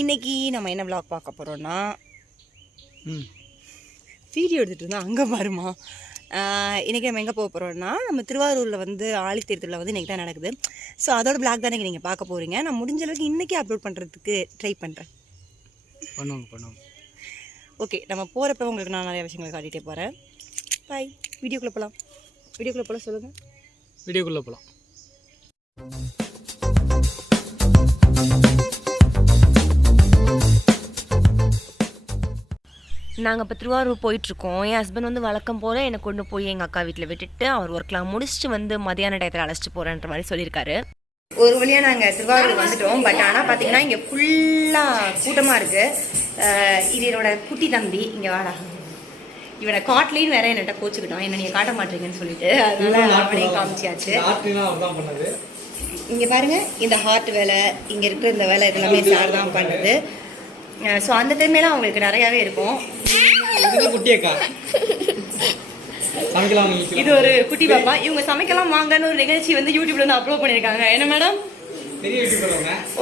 இன்றைக்கி நம்ம என்ன விளாக் பார்க்க போகிறோன்னா வீடியோ எடுத்துகிட்டு இருந்தால் அங்கே பாருமா. இன்றைக்கி நம்ம எங்கே போக போகிறோன்னா நம்ம திருவாரூரில் வந்து ஆழித்தீர்த்தில் வந்து இன்றைக்கி தான் நடக்குது. ஸோ அதோட விளாக் தான் இன்றைக்கி நீங்கள் பார்க்க போகிறீங்க. நான் முடிஞ்ச அளவுக்கு இன்றைக்கி அப்லோட் பண்ணுறதுக்கு ட்ரை பண்ணுறேன். பண்ணுவோம். ஓகே, நம்ம போகிறப்ப உங்களுக்கு நான் நிறைய விஷயங்களை காட்டிகிட்டே போகிறேன். பாய். வீடியோக்குள்ளே போகலாம் சொல்லுங்கள். வீடியோக்குள்ளே போகலாம். நாங்கள் இப்போ திருவாரூர் போயிட்டுருக்கோம். என் ஹஸ்பண்ட் வந்து வழக்கம் போல் என்னை கொண்டு போய் எங்கள் அக்கா வீட்டில் விட்டுட்டு அவர் ஒர்க்லாம் முடிச்சுட்டு வந்து மதியான டயத்தில் அழைச்சிட்டு போகிறேன்ற மாதிரி சொல்லியிருக்காரு. ஒரு வழியாக நாங்கள் திருவாரூர் வந்துட்டோம். பட் ஆனால் பார்த்தீங்கன்னா இங்கே ஃபுல்லாக கூட்டமாக இருக்குது. இது என்னோட குட்டி தம்பி. இங்கே வாடா. இவனை காட்லின்னு வேற என்கிட்ட கோச்சுக்கிட்டான், என்ன நீங்கள் காட்ட மாட்டீங்கன்னு சொல்லிட்டு. அதனால அவனே காமிச்சியாச்சு. இங்கே பாருங்க, இந்த ஹார்ட் வேலை, இங்கே இருக்கிற இந்த வேலை இதெல்லாமே சார் தான் பண்ணுது. ஸோ அந்த டைம்லாம் அவங்களுக்கு நிறையாவே இருக்கும். இது ஒரு குட்டி பாப்பா. இவங்க சமைக்கலாம் வாங்கன்னு ஒரு நிகழ்ச்சி வந்து யூடியூப்ல வந்து அப்லோட் பண்ணியிருக்காங்க. என்ன மேடம்?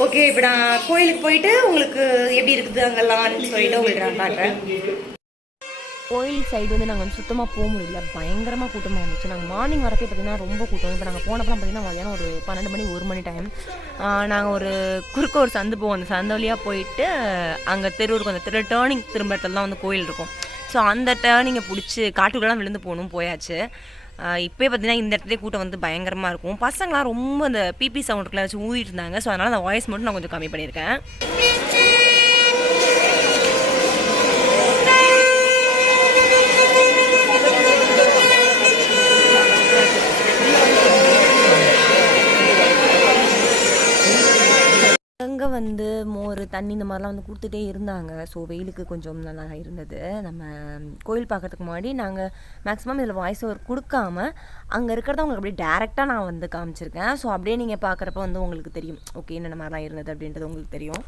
ஓகே, இப்போ நான் கோயிலுக்கு போயிட்டு உங்களுக்கு எப்படி இருக்குது அங்கெல்லாம்னு சொல்லிட்டு உங்களுக்கு நான் காட்டுறேன். கோயில் சைடு வந்து நாங்கள் வந்து சுத்தமாக போக முடியல, பயங்கரமாக கூட்டமாக இருந்துச்சு. நாங்கள் மார்னிங் வரப்போ பார்த்திங்கன்னா ரொம்ப கூட்டம். இப்போ நாங்கள் போனப்பெல்லாம் பார்த்திங்கன்னா மதியானம் ஒரு 12 மணி 1 மணி டைம். நாங்கள் ஒரு குறுக்க ஒரு சந்து போவோம். அந்த சந்த வழியாக போயிட்டு அங்கே தெருவுக்கு அந்த டேர்னிங் திரும்பத்தில் தான் வந்து கோயில் இருக்கும். ஸோ அந்த டேர்னிங்கை பிடிச்சி காட்டுக்குள்ளலாம் விழுந்து போகணும், போயாச்சு. இப்போயே பார்த்திங்கன்னா இந்த இடத்துல கூட்டம் வந்து பயங்கரமாக இருக்கும். பசங்களாம் ரொம்ப அந்த பிபி சவுண்டுக்குள்ள வச்சு ஊதிட்டு இருந்தாங்க. ஸோ அதனால் அந்த வாய்ஸ் மட்டும் நான் கொஞ்சம் கம்மி பண்ணியிருக்கேன். அங்கே வந்து மோர் தண்ணி இந்த மாதிரிலாம் வந்து கொடுத்துட்டே இருந்தாங்க. ஸோ வெயிலுக்கு கொஞ்சம் நல்லா இருந்தது. நம்ம கோயில் பார்க்கறதுக்கு முன்னாடி நாங்கள் மேக்ஸிமம் இதில் வாய்ஸ் ஓவர் கொடுக்காம அங்கே இருக்கிறத உங்களுக்கு அப்படியே டேரெக்டாக நான் வந்து காமிச்சிருக்கேன். ஸோ அப்படியே நீங்கள் பார்க்குறப்ப வந்து உங்களுக்கு தெரியும், ஓகே என்னென்ன மாதிரிலாம் இருந்தது அப்படின்றது உங்களுக்கு தெரியும்.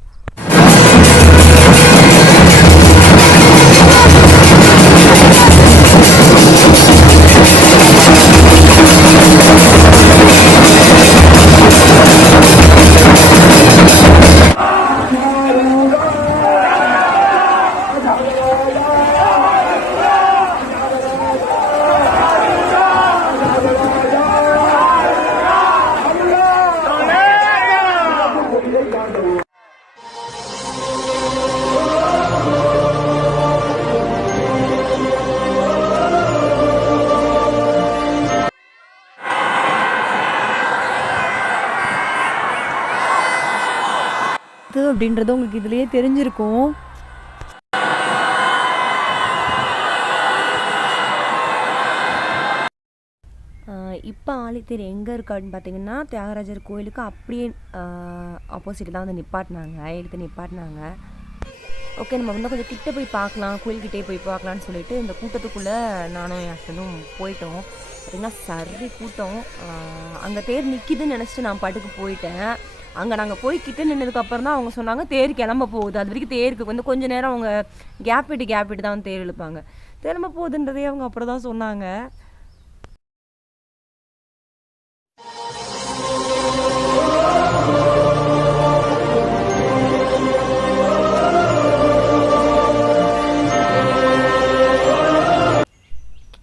அப்படின்றது உங்களுக்கு இதுலயே தெரிஞ்சிருக்கும். இப்போ ஆழித்தேர் எங்கே இருக்கான்னு பார்த்தீங்கன்னா தியாகராஜர் கோயிலுக்கு அப்படியே ஆப்போசிட்டில் தான் வந்து எடுத்து நிப்பாட்டினாங்க. ஓகே, நம்ம வந்து கொஞ்சம் கிட்டே போய் பார்க்கலாம், கோயில்கிட்டே போய் பார்க்கலான்னு சொல்லிட்டு இந்த கூட்டத்துக்குள்ளே நானும் என் ஹஸ்பண்டும் போயிட்டோம். பார்த்திங்கன்னா சரி கூட்டம். அங்கே தேர் நிற்கிதுன்னு நினச்சிட்டு நான் பாட்டுக்கு போயிட்டேன். அங்கே நாங்கள் போய் கிட்ட நின்னதுக்கப்புறம் தான் அவங்க சொன்னாங்க தேர் கிளம்ப போகுது. அது வரைக்கும் தேருக்கு வந்து கொஞ்சம் நேரம் அவங்க கேப் விட்டு தான் தேர் இழுப்பாங்க. கிளம்ப போகுதுன்றதே அவங்க அப்புறம் தான் சொன்னாங்க.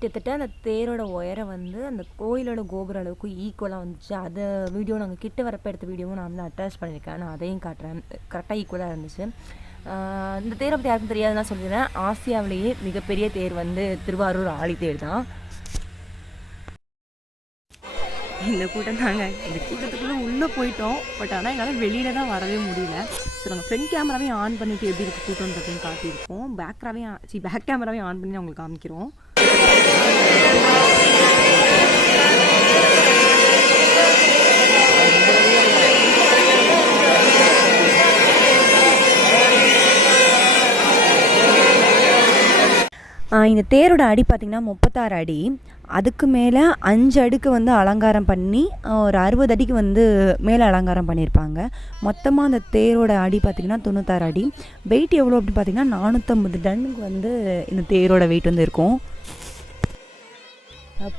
கிட்டத்தட்ட அந்த தேரோட உயரம் வந்து அந்த கோயிலோட கோபுர அளவுக்கு ஈக்குவலாக வந்துச்சு. அதை வீடியோ நாங்கள் கிட்ட வரப்போ எடுத்த வீடியோவும் நான் வந்து அட்டாச் பண்ணியிருக்கேன். நான் அதையும் காட்டுறேன். கரெக்டாக ஈக்குவலாக இருந்துச்சு. இந்த தேரை பற்றி யாருக்கும் தெரியாதுன்னு சொல்லிடுறேன். ஆசியாவிலேயே மிகப்பெரிய தேர் வந்து திருவாரூர் ஆழித்தேர் தான். இந்த கூட்டம் நாங்கள் இந்த கூட்டத்துக்குள்ளே உள்ளே போயிட்டோம். பட் ஆனால் எங்களால் வெளியில் தான் வரவே முடியல. ஸோ நாங்கள் ஃப்ரண்ட் கேமராவே ஆன் பண்ணிவிட்டு எப்படி இருக்குது கூட்டன்றதையும் காட்டியிருக்கோம். பேக் கேமராவே ஆன் பண்ணி அவங்களுக்கு காமிக்கிறோம். இந்த தேரோட அடி பார்த்திங்கன்னா 36 அடி. அதுக்கு மேலே 5 அடுக்கு வந்து அலங்காரம் பண்ணி ஒரு 60 அடிக்கு வந்து மேலே அலங்காரம் பண்ணியிருப்பாங்க. மொத்தமாக அந்த தேரோட அடி பார்த்திங்கன்னா 96 அடி. வெயிட் எவ்வளோ அப்படின்னு பார்த்திங்கன்னா 450 டன்னுக்கு வந்து இந்த தேரோட வெயிட் வந்து இருக்கும்.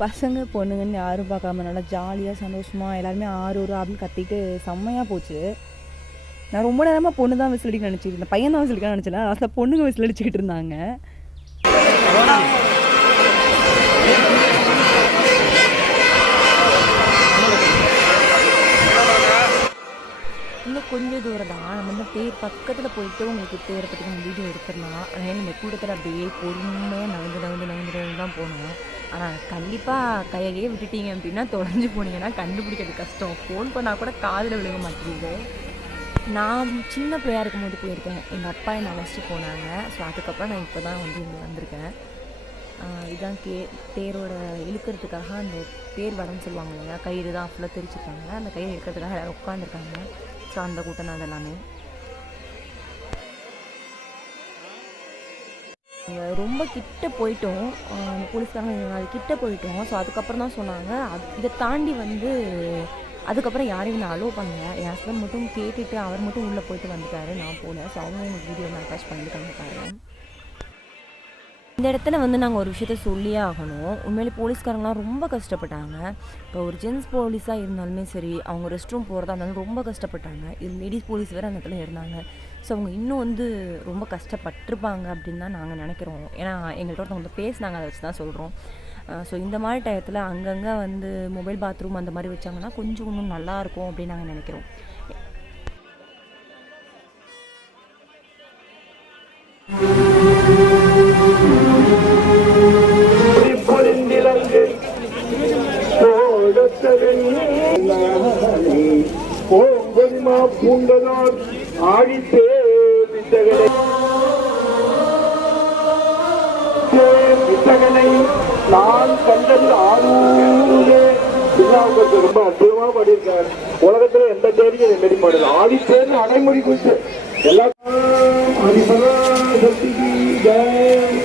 பசங்க பொண்ணுங்கன்னு யாரும் பார்க்காம நல்லா ஜாலியாக சந்தோஷமாக எல்லாருமே ஆரூரா அப்படின்னு கத்திட்டு செம்மையாக போச்சு. நான் ரொம்ப நேரமாக பொண்ணு தான் விசில் அடிக்க நினச்சிட்டு இருந்தேன், பையன் தான் விசில் அடிக்க நினச்சல, அதில் பொண்ணுங்க விசில் அடிச்சுக்கிட்டு இருந்தாங்க. இன்னும் கொஞ்சம் தூரம் தான் நம்ம வந்து தேர் பக்கத்தில் போயிட்டு உங்களுக்கு தேரை பற்றி நம்ம வீடியோ எடுத்துடலாம். ஆனால் இந்த கூட்டத்தில் அப்படியே பொறுமையாக நகர்ந்து தான் போகணும். ஆனால் கண்டிப்பாக கையிலேயே விட்டுட்டீங்க அப்படின்னா தொலைஞ்சு போனீங்கன்னா கண்டுபிடிக்கிறது கஷ்டம். ஃபோன் பண்ணால் கூட காதில் விழுக மாட்டேங்குது. நான் சின்ன பிள்ளையாக இருக்கும்போது போயிருக்கேன், எங்கள் அப்பா என்னை அழைச்சிட்டு போனாங்க. ஸோ அதுக்கப்புறம் நான் இப்போ தான் வந்து இங்கே வந்திருக்கேன். இதுதான் தேரோட இழுக்கிறதுக்காக அந்த தேர் வடம்னு சொல்லுவாங்க இல்லையா, கயிறு தான் ஃபுல்லாக தெரிச்சிருக்காங்க. அந்த கயிறு இழுக்கிறதுக்காக எல்லாரும் உட்காந்துருக்காங்க. ஸோ அந்த கூட்டம் தான் அதெல்லாமே. ரொம்ப கிட்ட போயிட்டோம், அந்த போலீஸ்காரங்க அது கிட்ட போயிட்டோம். ஸோ அதுக்கப்புறம் தான் சொன்னாங்க இதை தாண்டி வந்து அதுக்கப்புறம் யாரையும் நான் அலோவ் பண்ணல. என் ஹஸ்பண்ட் மட்டும் கேட்டுட்டு அவர் மட்டும் உள்ளே போயிட்டு வந்துட்டாரு, நான் போகல. ஸோ அவங்க உங்களுக்கு வீடியோ நான் அட்டாச் பண்ணியிருக்காங்க பாருங்கள். இந்த இடத்துல வந்து நாங்கள் ஒரு விஷயத்த சொல்லியே ஆகணும். உண்மையிலே போலீஸ்காரங்களாம் ரொம்ப கஷ்டப்பட்டாங்க. இப்போ ஒரு ஜென்ஸ் போலீஸாக இருந்தாலுமே சரி, அவங்க ரெஸ்ட் ரூம் போகிறதா இருந்தாலும் ரொம்ப கஷ்டப்பட்டாங்க. இது லேடிஸ் போலீஸ் வேறு அந்த இடத்துல இருந்தாங்க. ஸோ அவங்க இன்னும் வந்து ரொம்ப கஷ்டப்பட்டிருப்பாங்க அப்படின்னு தான் நாங்கள் நினைக்கிறோம். ஏன்னா எங்கள்கிட்ட ஒருத்தவங்க வந்து பேசினாங்க, அதை வச்சு தான் சொல்கிறோம். ஸோ இந்த மாதிரி டயத்தில் அங்கங்கே வந்து மொபைல் பாத்ரூம் அந்த மாதிரி வச்சாங்கன்னா கொஞ்சம் இன்னும் நல்லாயிருக்கும் அப்படின்னு நாங்கள் நினைக்கிறோம். பூண்டனால் ஆடித்தே வித்தகனை நான் கண்டது ஆளூரே. ரொம்ப அற்புதமா பாடியிருக்காரு. உலகத்துல எந்த தேடியும் இதை மாரி பாடல. ஆடித்தேர்னு அடைமொழி குறித்து எல்லா சக்திக்கு ஜெயம்.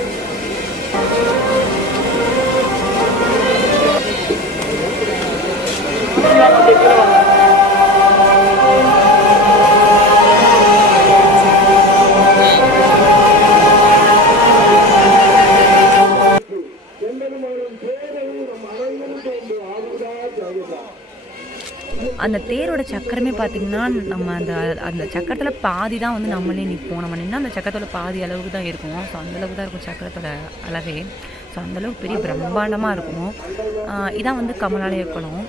அந்த தேரோட சக்கரமே பார்த்திங்கன்னா நம்ம அந்த சக்கரத்தில் பாதி தான் வந்து நம்மளே நிற்போம். நம்ம நின்று அந்த சக்கரத்தோட பாதி அளவுக்கு தான் இருக்கும். ஸோ அந்தளவுக்கு தான் இருக்கும் சக்கரத்தோட அளவே. ஸோ அந்தளவுக்கு பெரிய பிரம்மாண்டமாக இருக்கும். இதான் வந்து கமலாலய குளம்.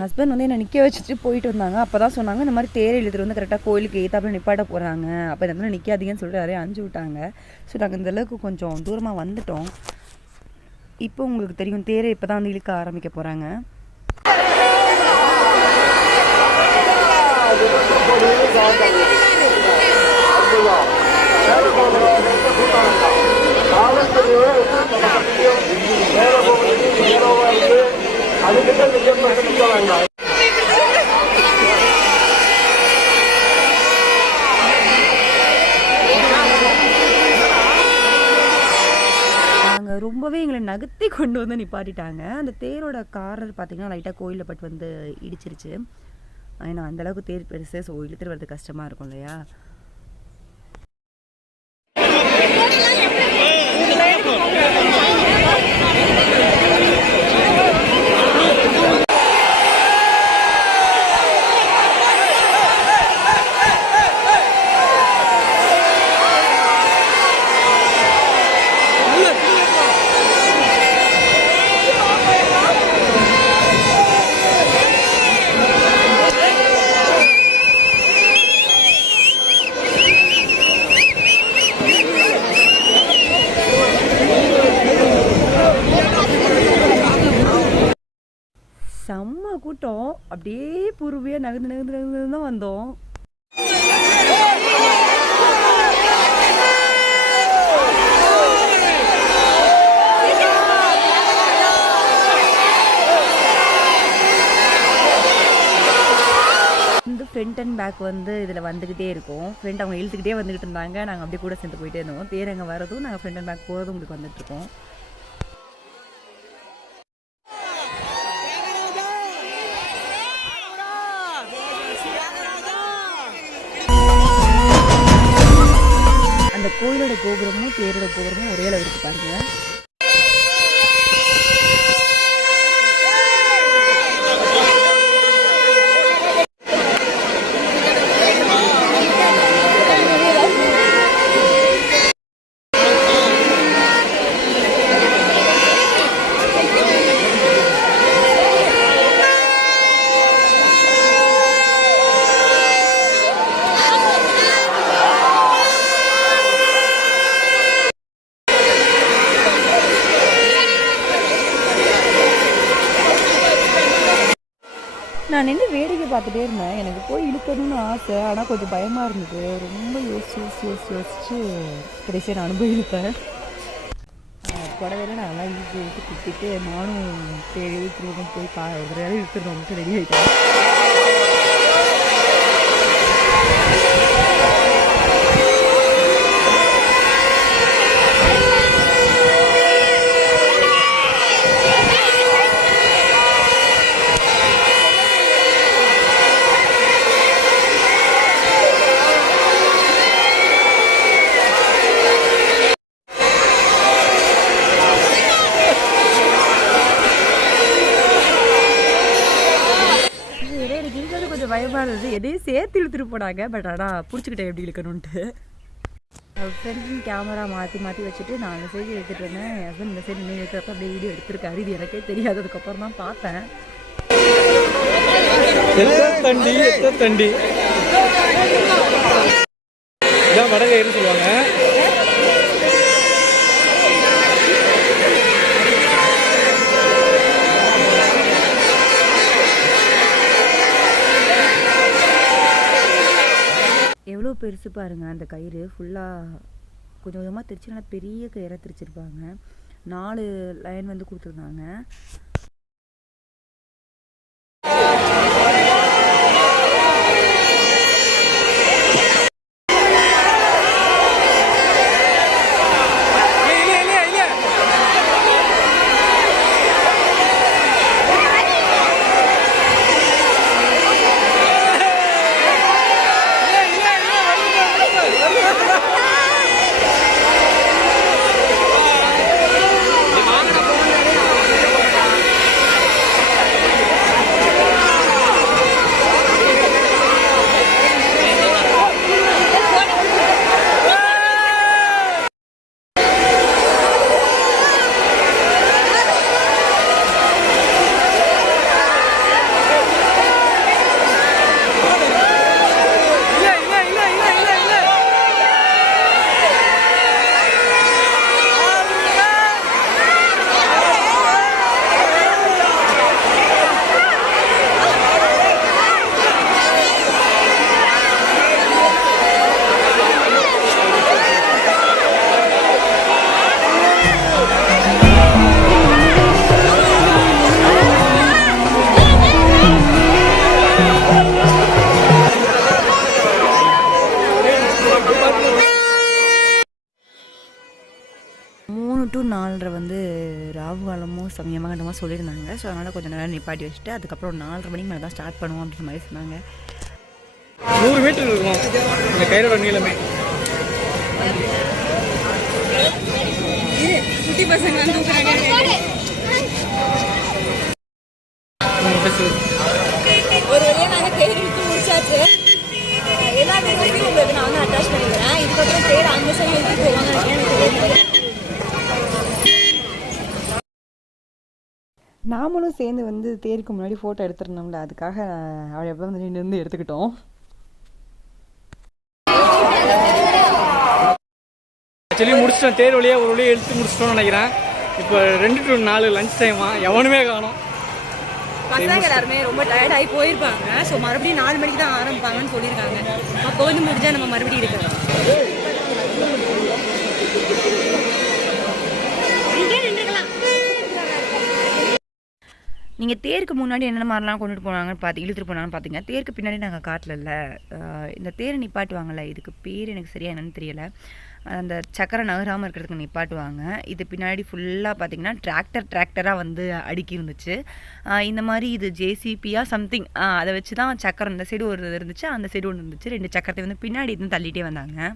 ஹஸ்பண்ட் வந்து என்னை நிற்க வச்சுட்டு போயிட்டு வந்தாங்க. அப்போ தான் சொன்னாங்க இந்த மாதிரி தேரை இழுத்துட்டு வந்து கரெக்டாக கோயிலுக்கு ஏத்தாப்புல நிப்பாட்ட போகிறாங்க, அப்போ இந்த மாதிரி நிற்காதீங்கன்னு சொல்லிட்டு யாரையும் அனுப்பிச்சி விட்டாங்க. ஸோ நாங்கள் இந்த அளவுக்கு கொஞ்சம் தூரமாக வந்துட்டோம். இப்போ உங்களுக்கு தெரியும் தேரை இப்போ தான் வந்து இழுக்க ஆரம்பிக்க போகிறாங்க. ரொம்பவே எங்களை நகர்த்தி கொண்டு வந்து நிப்பாட்டிட்டாங்க. அந்த தேரோட காரர் பார்த்தீங்கன்னா லைட்டாக கோயிலில் பட்டு வந்து இடிச்சிருச்சு. ஏன்னா அந்தளவுக்கு தேர் பெருசு. ஸோ இழுத்துட்டு வரது கஷ்டமாக இருக்கும் இல்லையா. செம்ம கூட்டம். அப்படியே பூர்வியாக நகர்ந்து தான் வந்தோம். இந்த ஃப்ரண்ட் அண்ட் பேக் வந்து இதில் வந்துக்கிட்டே இருக்கும். ஃப்ரண்ட் அவங்க இழுத்துக்கிட்டே வந்துக்கிட்டு இருந்தாங்க, நாங்கள் அப்படியே கூட சேர்ந்து போயிட்டே இருந்தோம். தேர் அங்கே வரதும் நாங்கள் ஃப்ரண்ட் அண்ட் பேக் போகிறதும் உங்களுக்கு வந்துட்டுருக்கோம். அந்த கோயிலோட கோபுரமும் தேரோட கோபுரமும் ஒரே அளவு இருக்கு பாருங்க. நான் நின்று வேடிக்கை பார்த்துட்டே இருந்தேன். எனக்கு போய் இழுக்கணும்னு ஆசை, ஆனால் கொஞ்சம் பயமாக இருந்தது. ரொம்ப யோசிச்சு கடைசியாக நான் போய் இழுத்தேன். புடவையில நான் நல்லா இழுத்து குத்திட்டு நானும் தேடி இழுத்துருவோம் போய் ஒரு வேலை இழுத்துருவோம் ரெடி ஆகிட்டேன். பயமாக இருந்தது, எதையும் சேர்த்து இழுத்துட்டு போனாங்க. பட் ஆனால் பிடிச்சிக்கிட்டேன் எப்படி இழுக்கணுன்ட்டு. ஃப்ரெண்ட்ஸும் கேமரா மாற்றி வச்சுட்டு நான் அந்த சைடு எடுத்துகிட்டு இருந்தேன். என் ஹஸ்பண்ட் இந்த சைடு நின்று எடுக்கிறப்ப அப்படியே வீடியோ எடுத்திருக்காரு. இது எனக்கே தெரியாததுக்கப்புறம் தான் பார்த்தேன். தண்டி இதான் வடகயிறு சொல்லுவாங்க. எவ்வளோ பெருசு பாருங்கள். அந்த கயிறு ஃபுல்லாக கொஞ்சம் கொஞ்சமாக திரிச்சு நல்லா பெரிய கயிறை திரிச்சிருப்பாங்க. 4 லைன் வந்து கொடுத்துருந்தாங்க. to 4:30 வந்து ராகு காலமும் சமயமாக சொல்லியிருந்தாங்க. ஸோ அதனால் கொஞ்சம் நேரம் நிப்பாட்டி வச்சுட்டு அதுக்கப்புறம் 4:30 மணிக்கு மேலே தான் ஸ்டார்ட் பண்ணுவோம் அப்படின்ற மாதிரி சொன்னாங்க. 100 மீட்டர் இருக்கும் இந்த கயிறோட நீளமே. குட்டி பசங்க வந்து ஒரு வழியாக நாங்கள் தேர் இழுத்து முடிச்சாச்சு. எல்லா தேர்லையும் உங்களுக்கு நான் வந்து அட்டாச் பண்ணிக்கிறேன். இதுக்கப்புறம் தேர் அந்த சைடு எடுத்து போவாங்க. நாமளும் சேர்ந்து வந்து தேருக்கு முன்னாடி ஃபோட்டோ எடுத்துருந்தோம்ல, அதுக்காக அவளை எப்போ வந்து நின்று எடுத்துக்கிட்டோம். ஆக்சுவலி முடிச்சிட்டோம், தேர் வழியாக ஒரு வழியாக எடுத்து முடிச்சிட்டோம்னு நினைக்கிறேன். இப்போ 2 to 4 லஞ்ச் டைமா, எவனுமே காணும். பசங்க எல்லாருமே ரொம்ப டயர்டாகி போயிருப்பாங்க. ஸோ மறுபடியும் 4 மணிக்கு தான் ஆரம்பிப்பாங்கன்னு சொல்லியிருக்காங்க. அப்போ வந்து முடிஞ்சால் நம்ம மறுபடியும் இருக்கிறோம். நீங்கள் தேருக்கு முன்னாடி என்னென்ன மாதிரிலாம் கொண்டுட்டு போனாங்கன்னு இழுத்துட்டு போனாங்கன்னு பார்த்தீங்க. தேருக்கு பின்னாடி நாங்கள் காட்டல. இந்த தேரை நிப்பாட்டுவாங்கள்ல, இதுக்கு பேர் எனக்கு சரியாக என்னென்னு தெரியலை. அந்த சக்கரை நகராமல் இருக்கிறதுக்கு நிப்பாட்டுவாங்க. இது பின்னாடி ஃபுல்லாக பார்த்திங்கன்னா டிராக்டராக வந்து அடுக்கி இருந்துச்சு. இந்த மாதிரி இது ஜேசிபியா சம்திங் அதை வச்சு தான் சக்கரம் இந்த சைடு ஒரு இருந்துச்சு, அந்த சைடு ஒன்று இருந்துச்சு. 2 சக்கரத்தை வந்து பின்னாடி இருந்து தள்ளிகிட்டே வந்தாங்க.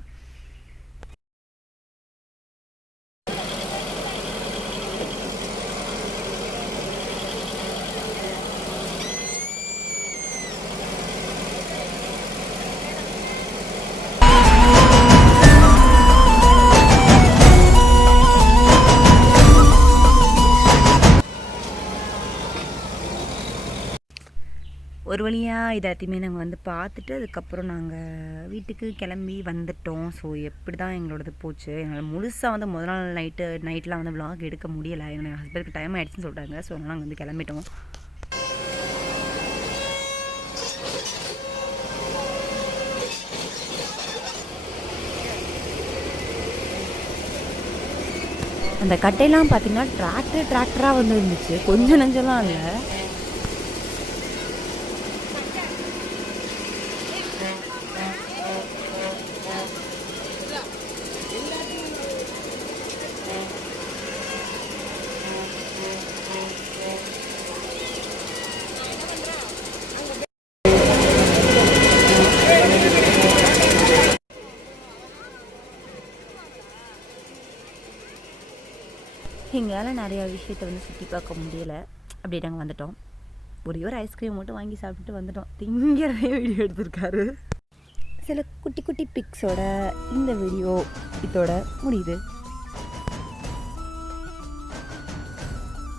ஒரு வழியாக எல்லாத்தையுமே நாங்கள் வந்து பார்த்துட்டு அதுக்கப்புறம் நாங்கள் வீட்டுக்கு கிளம்பி வந்துட்டோம். ஸோ எப்படி தான் எங்களோடது போச்சு, எங்களால் முழுசாக வந்து முதல் நாள் நைட்லாம் வந்து விளாக் எடுக்க முடியலை. என்னோடய ஹஸ்பண்டுக்கு டைம் ஆகிடுச்சுன்னு சொல்கிறாங்க. ஸோ அதனால் நாங்கள் வந்து கிளம்பிட்டோம். அந்த கட்டையெல்லாம் பார்த்திங்கன்னா டிராக்டராக வந்து இருந்துச்சு, கொஞ்சம் நஞ்செல்லாம் இல்லை. எங்களால் நிறையா விஷயத்தை வந்து சுற்றி பார்க்க முடியலை. அப்படி நாங்கள் வந்துட்டோம். ஒரே ஒரு ஐஸ்கிரீம் மட்டும் வாங்கி சாப்பிட்டுட்டு வந்துட்டோம். திங்கிறதே வீடியோ எடுத்திருக்காரு. சில குட்டி குட்டி பிக்ஸோட இந்த வீடியோ இதோட முடியுது.